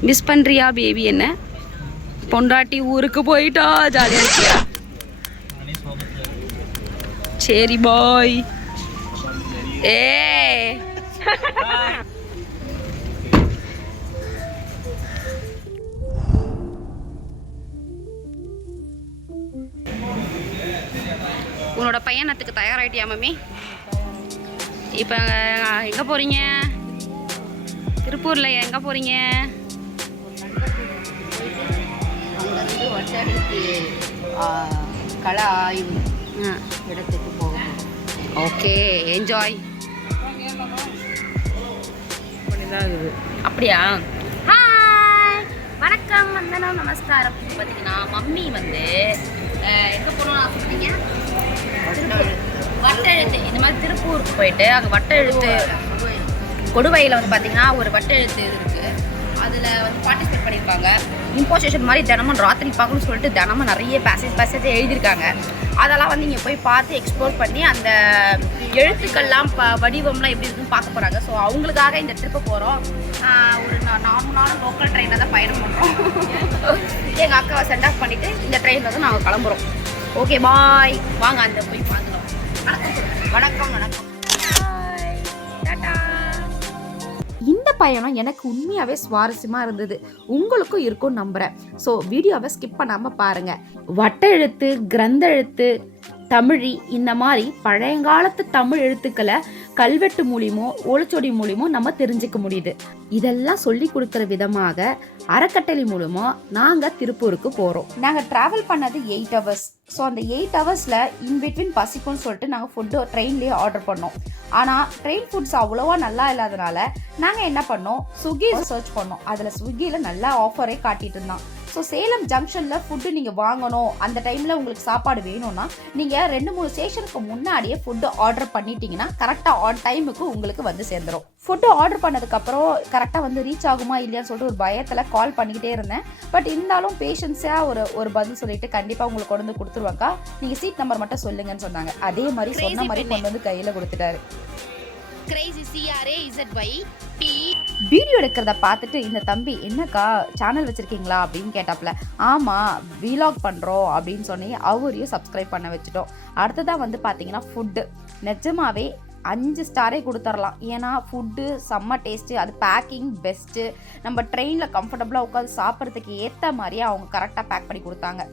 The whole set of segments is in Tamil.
மிஸ் பண்ணுறியா பேபி என்ன? பொண்டாட்டி ஊருக்கு போயிட்டா ஜாலியாக இருக்கியா? சரி பாய் ஏ. உன்னோட பயணத்துக்கு தயாராகிட்டியா மம்மி? இப்போ எங்கே போகிறீங்க திருப்பூரில் எங்கே போகிறீங்க அங்கேருந்து ஆய்வு இடத்துக்கு போகணும் ஓகே என்ஜாய் இருக்குது அப்படியா வணக்கம் வந்தனம் நமஸ்காரம். பார்த்தீங்கன்னா மம்மி வந்து எங்கே எங்க போகணும்னு ஆசைப்பட்டீங்க வட்டெழுத்து. இந்த மாதிரி திருப்பூருக்கு போயிட்டு அங்கே வட்டெழுத்து கொடுவையில் வந்து பார்த்தீங்கன்னா ஒரு வட்டெழுத்து இருக்குது அதில் வந்து பார்ட்டிசிபேட் பண்ணியிருப்பாங்க இம்போசிஷன் மாதிரி தினமும் ராத்திரி பார்க்கணும்னு சொல்லிட்டு தினமும் நிறைய பேசேஜ் பேசேஜ் எழுதியிருக்காங்க. அதெல்லாம் வந்து இங்கே போய் பார்த்து எக்ஸ்ப்ளோர் பண்ணி அந்த எழுத்துக்கள்லாம் ப வடிவம்லாம் எப்படி இருக்குன்னு பார்க்க போகிறாங்க ஸோ அவங்களுக்காக இந்த ட்ரிப்பு போகிறோம் ஒரு நார்மலான லோக்கல் ட்ரெயினில் தான் பயணம் பண்ணுறோம் எங்கள் அக்காவை சென்ட் ஆஃப் பண்ணிவிட்டு இந்த ட்ரெயினில் தான் நாங்கள் கிளம்புறோம். ஓகே பாய் வாங்க அந்த போய் பார்க்கலாம். வணக்கம் வணக்கம் வணக்கம். பயணம் எனக்கு உண்மையாகவே சுவாரஸ்யமாக இருந்தது. உங்களுக்கும் இருக்கும் நம்புகிறேன் ஸோ வீடியோவை ஸ்கிப் பண்ணாமல் பாருங்கள் வட்ட எழுத்து கிரந்த எழுத்து தமிழி இந்த மாதிரி பழையங்காலத்து தமிழ் எழுத்துக்களை கல்வெட்டு மூலியமோ ஓலச்சொடி மூலியமோ நம்ம தெரிஞ்சுக்க முடியுது. இதெல்லாம் சொல்லி கொடுக்குற விதமாக அறக்கட்டளை மூலமா நாங்கள் திருப்பூருக்கு போகிறோம் நாங்கள் ட்ராவல் பண்ணது எயிட் ஹவர்ஸ் ஸோ அந்த எயிட் ஹவர்ஸில் இன்பிட்வீன் பசிக்கும்னு சொல்லிட்டு நாங்கள் ஃபுட்டு ட்ரெயின்லேயே ஆர்டர் பண்ணோம். ஆனால் ட்ரெயின் ஃபுட்ஸ் அவ்வளோவா நல்லா இல்லாதனால நாங்கள் என்ன பண்ணோம்? ஸ்விக்கி சர்ச் பண்ணோம். அதில் ஸ்விக்கியில் நல்லா ஆஃபரே காட்டிட்டு இருந்தான். ஸோ சேலம் ஜங்ஷனில் ஃபுட்டு நீங்கள் வாங்கணும். அந்த டைமில் உங்களுக்கு சாப்பாடு வேணும்னா நீங்கள் ரெண்டு மூணு ஸ்டேஷனுக்கு முன்னாடியே ஃபுட்டு ஆர்டர் பண்ணிட்டீங்கன்னா கரெக்டாக ஆன் டைமுக்கு உங்களுக்கு வந்து சேர்ந்துடும் ஃபுட்டு ஆர்டர் பண்ணதுக்கப்புறம் கரெக்டாக வந்து ரீச் ஆகுமா இல்லையான்னு சொல்லிட்டு ஒரு பயத்தில் கால் பண்ணிக்கிட்டே இருந்தேன். பட் இருந்தாலும் பேஷன்ஸாக ஒரு ஒரு பதில் சொல்லிட்டு கண்டிப்பாக உங்களுக்கு கொண்டு வந்து கொடுத்துருவாக்கா நீங்கள் சீட் நம்பர் மட்டும் சொல்லுங்கன்னு சொன்னாங்க. அதே மாதிரி சொன்ன மாதிரி கொண்டு வந்து கையில் கொடுத்துட்டாரு. Crazy C R A Z by B video எடுக்கிறத பார்த்துட்டு இந்த தம்பி என்னக்கா? சேனல் வச்சுருக்கீங்களா? அப்படின்னு கேட்டாப்புல ஆமாம் வீலாக் பண்ணுறோம் அப்படின்னு சொன்னி அவரையும் சப்ஸ்கிரைப் பண்ண வச்சுட்டோம். அடுத்ததாக வந்து பார்த்தீங்கன்னா ஃபுட்டு நிஜமாவே அஞ்சு ஸ்டாரே கொடுத்துர்லாம். ஏன்னா ஃபுட்டு செம்ம டேஸ்ட்டு அது பேக்கிங் பெஸ்ட்டு நம்ம ட்ரெயினில் கம்ஃபர்டபுளாக உட்காந்து சாப்பிட்றதுக்கு ஏற்ற மாதிரியே அவங்க கரெக்டாக பேக் பண்ணி கொடுத்தாங்க.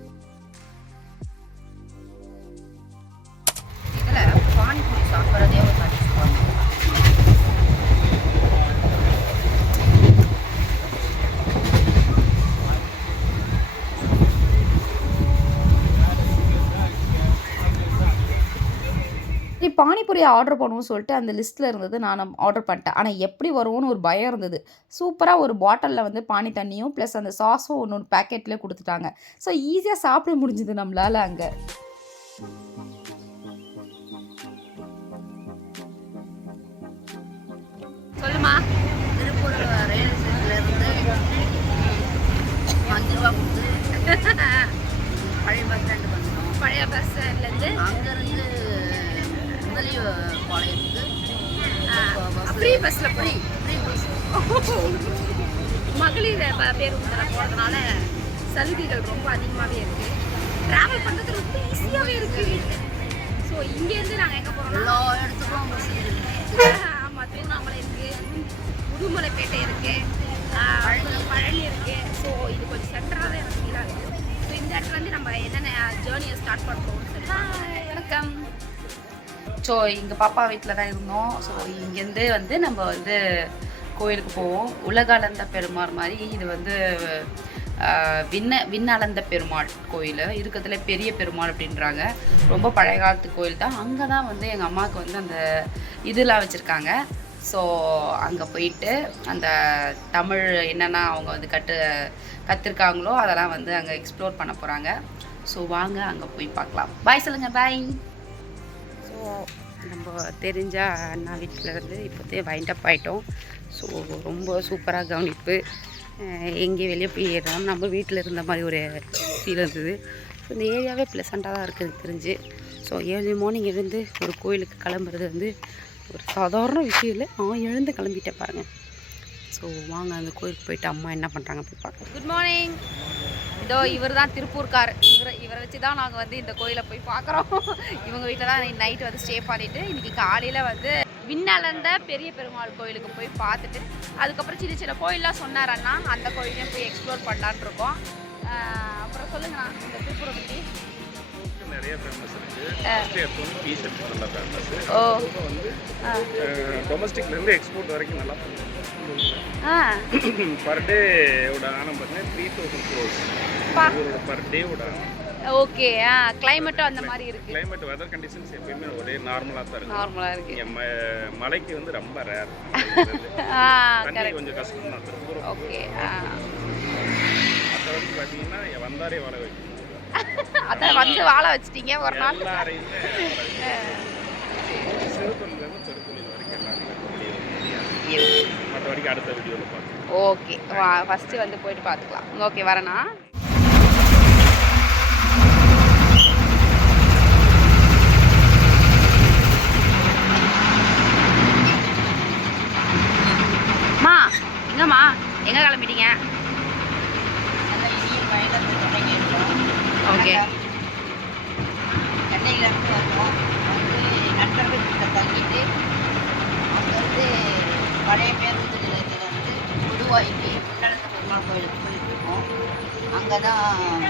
சரி பானிபூரி ஆர்டர் பண்ணுவோம்னு சொல்லிட்டு அந்த லிஸ்ட்டில் இருந்தது நான் ஆர்டர் பண்ணிட்டேன். ஆனால் எப்படி வரும்னு ஒரு பயம் இருந்தது. சூப்பராக ஒரு பாட்டிலில் வந்து பானி தண்ணியும் ப்ளஸ் அந்த சாஸும் ஒன்று ஒன்று பேக்கெட்லேயே கொடுத்துட்டாங்க. ஸோ ஈஸியாக சாப்பிட முடிஞ்சுது நம்மளால் அங்கே. சொல்லுமா திருப்பூர் ரயில்வே ஸ்டேஷன்லேருந்து அஞ்சு ரூபா கொடுத்து பழைய பஸ் ஸ்டாண்டு வந்தோம். பழைய பஸ் ஸ்டாண்ட்லேருந்து அங்கேருந்து ஃப்ரீ போய் ஃப்ரீ பஸ் மகளிர் பேருந்துல போகிறதுனால சலுகைகள் ரொம்ப அதிகமாகவே இருக்குது ட்ராவல் பண்ணுறது ரொம்ப ஈஸியாகவே இருக்குது ஸோ இங்கேருந்து நாங்கள் எங்கே போகிறோம்னா எல்லா இடத்துக்கும் பஸ் ஆமாம் திருவண்ணாமலை இருக்குது உடுமலைப்பேட்டை இருக்குது பழனி. இருக்குது ஸோ இது கொஞ்சம் சென்டராக தான் எனக்கு ஃபீல் ஆகுது. ஸோ இந்த இடத்துல வந்து நம்ம என்னென்ன ஜேர்னியை ஸ்டார்ட் வணக்கம் ஸோ எங்கள் பாப்பா வீட்டில் தான் இருந்தோம். ஸோ இங்கேருந்து வந்து நம்ம வந்து கோயிலுக்கு போவோம். உலகளந்த பெருமாள் மாதிரி இது வந்து விண்ண விண்ணளந்த பெருமாள் கோயில். இருக்கிறதுல பெரிய பெருமாள் அப்படின்றாங்க. ரொம்ப பழைய காலத்து கோயில் தான். அங்கே தான் வந்து எங்கள் அம்மாவுக்கு வந்து அந்த இதெல்லாம் வச்சுருக்காங்க. ஸோ அங்கே போயிட்டு அந்த தமிழ் என்னென்ன அவங்க வந்து கற்று கற்றுருக்காங்களோ அதெல்லாம் வந்து அங்கே எக்ஸ்ப்ளோர் பண்ண போகிறாங்க ஸோ வாங்க அங்கே போய் பார்க்கலாம். பாய் சொல்லுங்கள் பாய் ஸோ நம்ம தெரிஞ்ச அண்ணா வீட்டில் இருந்து இப்போதே வைண்ட் அப் ஆகிட்டோம் ஸோ ரொம்ப சூப்பராக கவனிப்பு. எங்கேயும் வெளியே போய் ஏறலாம் நம்ம வீட்டில் இருந்த மாதிரி ஒரு ஃபீல் இருந்தது. ஸோ இந்த ஏரியாவே ப்ளசண்ட்டாக தான் இருக்குது தெரிஞ்சு. ஸோ ஏர்லி மார்னிங் எழுந்து ஒரு கோயிலுக்கு கிளம்புறது வந்து ஒரு சாதாரண விஷயம் இல்லை. நான் எழுந்து கிளம்பிட்டேன் பாருங்கள் ஸோ வாங்க அந்த கோயிலுக்கு போயிட்டு அம்மா என்ன பண்ணுறாங்க போய் பார்க்கலாம். குட் மார்னிங் இதோ இவர் தான் திருப்பூர்கார் இவரை இவரை வச்சு தான் நாங்கள் வந்து இந்த கோயிலை போய் பார்க்குறோம். இவங்க வீட்டில் தான் நைட் வந்து ஸ்டே பண்ணிவிட்டு இன்றைக்கி காலையில் வந்து விண்ணளந்த பெரிய பெருமாள் கோயிலுக்கு போய் பார்த்துட்டு அதுக்கப்புறம் சின்ன சின்ன கோயிலெலாம் சொன்னார் அண்ணா. அந்த கோயிலையும் போய் எக்ஸ்ப்ளோர் பண்ணலான்னு இருக்கோம். அப்புறம் சொல்லுங்கண்ணா இந்த திருப்பூரை பற்றி நிறைய ஃபேமஸ் இருக்கு. எடுத்தோம் பீஸ் எடுத்து நல்லா ஃபேமஸ் ஓ. வந்து டொமஸ்டிக்ல இருந்து எக்ஸ்போர்ட் வரைக்கும் நல்லா ஆ பர் டே ஓட ஆனம் பார்த்தீங்கன்னா த்ரீ தௌசண்ட் இவரோட பர் டே ஓட ஆனம் ஓகே ஆ கிளைமேட்டும் அந்த மாதிரி இருக்குது கிளைமேட் வெதர் கண்டிஷன்ஸ் எப்பயுமே ஒரே நார்மலாக தான் இருக்குது இங்கே ம மலைக்கு வந்து ரொம்ப ரேர் ஆ தண்ணி கொஞ்சம் கஷ்டம் தான் திருப்பூர் ஓகே மற்றபடி பார்த்தீங்கன்னா வந்தாரே வாழ வைக்கும் அதான் வந்து வாழ வச்சிட்டீங்க ஒரு நாள். எல்லாரையுமே மற்றபடிக்கு அடுத்த வீடியோவில் பார்க்கலாம் ஓகே. வா ஃபஸ்ட்டு வந்து போயிட்டு பார்த்துக்கலாம் ஓகே வரேண்ணா மா எங்கம்மா? எங்கே கிளம்பிட்டீங்க? ஓகே வந்து நண்பர்கள் தங்கிட்டு அங்கே வந்து பழைய பேருந்து நிலையத்திலேருந்து புதுவாய்க்கு முன்னடத்த பெருமாள் கோயிலுக்கு போயிட்டு இருக்கோம். அங்கே தான்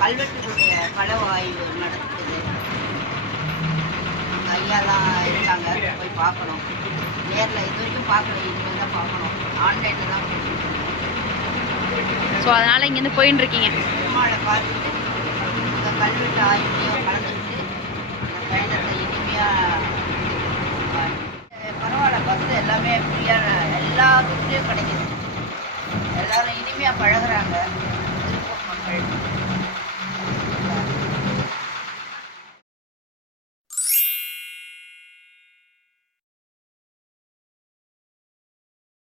கல்வெட்டுகளுடைய கள ஆய்வு நடக்குது. அங்கே ஐயாலாம் இருக்காங்க போய் பார்க்கணும். நேரில் இது வரைக்கும் பார்க்கல இனிமேல் தான் பார்க்கணும். ஆன்லைனில் தான் ஸோ அதனால் இங்கேருந்து போயின்னு இருக்கீங்க பெருமாளை பார்த்துட்டு கல்வெட்டு ஆய்வுலையும் கலந்துக்கிட்டு அந்த பயணத்தை இனிமையாக வந்து எல்லாமே ஃப்ரீயான எல்லா துறையிலையும் கிடைக்கிது. எல்லோரும் இனிமையாக பழகிறாங்க. திருப்பூர் மக்கள்.